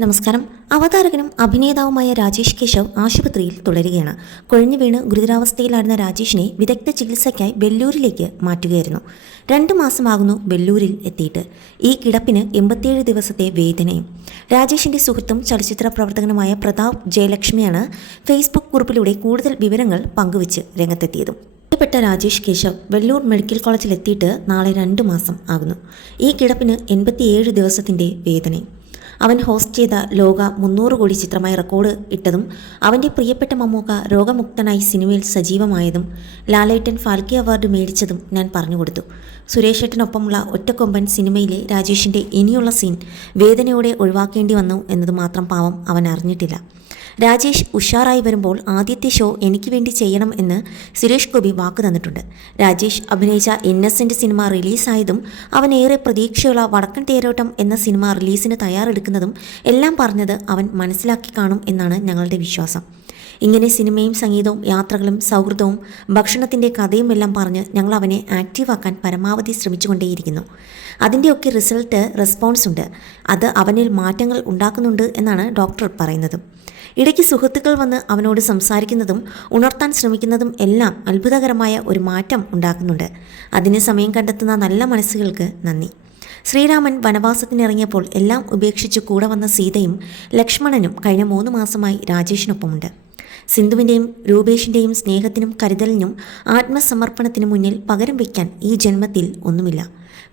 നമസ്കാരം. അവതാരകനും അഭിനേതാവുമായ രാജേഷ് കേശവ് ആശുപത്രിയിൽ തുടരുകയാണ്. കുഴഞ്ഞു വീണ് ഗുരുതരാവസ്ഥയിലായിരുന്ന രാജേഷിനെ വിദഗ്ധ ചികിത്സയ്ക്കായി ബെല്ലൂരിലേക്ക് മാറ്റുകയായിരുന്നു. രണ്ട് മാസമാകുന്നു ബെല്ലൂരിൽ എത്തിയിട്ട്. ഈ കിടപ്പിന് എൺപത്തിയേഴ് ദിവസത്തെ വേദനയും. രാജേഷിന്റെ സുഹൃത്തും ചലച്ചിത്ര പ്രവർത്തകനുമായ പ്രതാപ് ജയലക്ഷ്മിയാണ് ഫേസ്ബുക്ക് കുറിപ്പിലൂടെ കൂടുതൽ വിവരങ്ങൾ പങ്കുവച്ച് രംഗത്തെത്തിയതും. ഒറ്റപ്പെട്ട രാജേഷ് കേശവ് വെള്ളൂർ മെഡിക്കൽ കോളേജിൽ എത്തിയിട്ട് നാളെ രണ്ട് മാസം ആകുന്നു. ഈ കിടപ്പിന് എൺപത്തിയേഴ് ദിവസത്തിന്റെ വേദനയും. അവൻ ഹോസ്റ്റ് ചെയ്ത ലോക മുന്നൂറ് കോടി ചിത്രമായി റെക്കോർഡ് ഇട്ടതും അവന്റെ പ്രിയപ്പെട്ട മമ്മൂക്ക രോഗമുക്തനായി സിനിമയിൽ സജീവമായതും ലാലേട്ടൻ ഫാൽക്കി അവാർഡ് മേടിച്ചതും ഞാൻ പറഞ്ഞുകൊടുത്തു. സുരേഷേട്ടനൊപ്പമുള്ള ഒറ്റക്കൊമ്പൻ സിനിമയിലെ രാജേഷിന്റെ ഇനിയുള്ള സീൻ വേദനയോടെ ഒഴിവാക്കേണ്ടി വന്നു എന്നത് മാത്രം പാവം അവൻ അറിഞ്ഞിട്ടില്ല. രാജേഷ് ഉഷാറായി വരുമ്പോൾ ആദ്യത്തെ ഷോ എനിക്ക് വേണ്ടി ചെയ്യണം എന്ന് സുരേഷ് ഗോപി വാക്ക് തന്നിട്ടുണ്ട്. രാജേഷ് അഭിനയിച്ച ഇന്നസെന്റ് സിനിമ റിലീസായതും അവൻ ഏറെ പ്രതീക്ഷയുള്ള വടക്കൻ തേരോട്ടം എന്ന സിനിമ റിലീസിന് തയ്യാറെടുക്കുന്നതും എല്ലാം പറഞ്ഞത് അവൻ മനസ്സിലാക്കി കാണും എന്നാണ് ഞങ്ങളുടെ വിശ്വാസം. ഇങ്ങനെ സിനിമയും സംഗീതവും യാത്രകളും സൗഹൃദവും ഭക്ഷണത്തിന്റെ കഥയും എല്ലാം പറഞ്ഞ് ഞങ്ങൾ അവനെ ആക്റ്റീവാക്കാൻ പരമാവധി ശ്രമിച്ചുകൊണ്ടേയിരിക്കുന്നു. അതിന്റെയൊക്കെ റിസൾട്ട് റെസ്പോൺസ് ഉണ്ട്. അത് അവനിൽ മാറ്റങ്ങൾ ഉണ്ടാക്കുന്നുണ്ട് എന്നാണ് ഡോക്ടർ പറയുന്നത്. ഇടയ്ക്ക് സുഹൃത്തുക്കൾ വന്ന് അവനോട് സംസാരിക്കുന്നതും ഉണർത്താൻ ശ്രമിക്കുന്നതും എല്ലാം അത്ഭുതകരമായ ഒരു മാറ്റം ഉണ്ടാക്കുന്നുണ്ട്. അതിന് സമയം കണ്ടെത്തുന്ന നല്ല മനസ്സുകൾക്ക് നന്ദി. ശ്രീരാമൻ വനവാസത്തിനിറങ്ങിയപ്പോൾ എല്ലാം ഉപേക്ഷിച്ച് കൂടെ വന്ന സീതയും ലക്ഷ്മണനും കഴിഞ്ഞ മൂന്ന് മാസമായി രാജേഷിനൊപ്പമുണ്ട്. സിന്ധുവിന്റെയും രൂപേഷിന്റെയും സ്നേഹത്തിനും കരുതലിനും ആത്മസമർപ്പണത്തിനു മുന്നിൽ പകരം വയ്ക്കാൻ ഈ ജന്മത്തിൽ ഒന്നുമില്ല.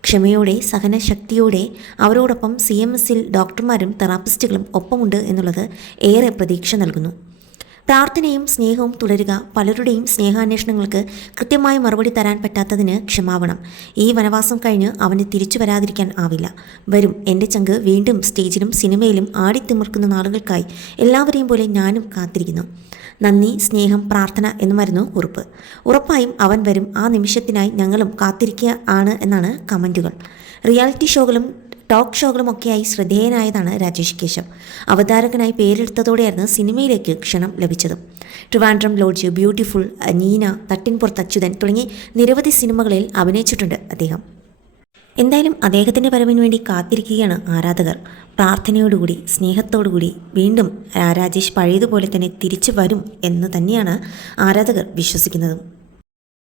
ക്ഷമയോടെ സഹനശക്തിയോടെ അവരോടൊപ്പം സി എം എസിൽ ഡോക്ടർമാരും തെറാപ്പിസ്റ്റുകളും ഒപ്പമുണ്ട് എന്നുള്ളത് ഏറെ പ്രതീക്ഷ നൽകുന്നു. പ്രാർത്ഥനയും സ്നേഹവും തുടരുക. പലരുടെയും സ്നേഹാന്വേഷണങ്ങൾക്ക് കൃത്യമായി മറുപടി തരാൻ പറ്റാത്തതിന് ക്ഷമാവണം. ഈ വനവാസം കഴിഞ്ഞ് അവന് തിരിച്ചു വരാതിരിക്കാൻ ആവില്ല. വരും. എന്റെ ചങ്ക് വീണ്ടും സ്റ്റേജിലും സിനിമയിലും ആടിത്തിമിർക്കുന്ന നാളുകൾക്കായി എല്ലാവരെയും പോലെ ഞാനും കാത്തിരിക്കുന്നു. നന്ദി സ്നേഹം പ്രാർത്ഥന എന്നുമായിരുന്നു കുറിപ്പ് ഉറപ്പായും അവൻ വരും. ആ നിമിഷത്തിനായി ഞങ്ങളും കാത്തിരിക്കുക ആണ് എന്നാണ് കമന്റുകൾ റിയാലിറ്റി ഷോകളും ടോക്ക് ഷോകളുമൊക്കെയായി ശ്രദ്ധേയനായതാണ് രാജേഷ് കേശവ്. അവതാരകനായി പേരെടുത്തതോടെയായിരുന്നു സിനിമയിലേക്ക് ക്ഷണം ലഭിച്ചത്. ട്രിവാൻഡ്രം ലോഡ്ജ് ബ്യൂട്ടിഫുൾ നീന തട്ടിൻപുറത്ത് അച്യുതൻ തുടങ്ങി നിരവധി സിനിമകളിൽ അഭിനയിച്ചിട്ടുണ്ട് അദ്ദേഹം. എന്തായാലും അദ്ദേഹത്തിന്റെ വരവിന് വേണ്ടി കാത്തിരിക്കുകയാണ് ആരാധകർ. പ്രാർത്ഥനയോടുകൂടി സ്നേഹത്തോടുകൂടി വീണ്ടും രാജേഷ് പഴയതുപോലെ തന്നെ തിരിച്ചു വരും എന്ന് തന്നെയാണ് ആരാധകർ വിശ്വസിക്കുന്നത്.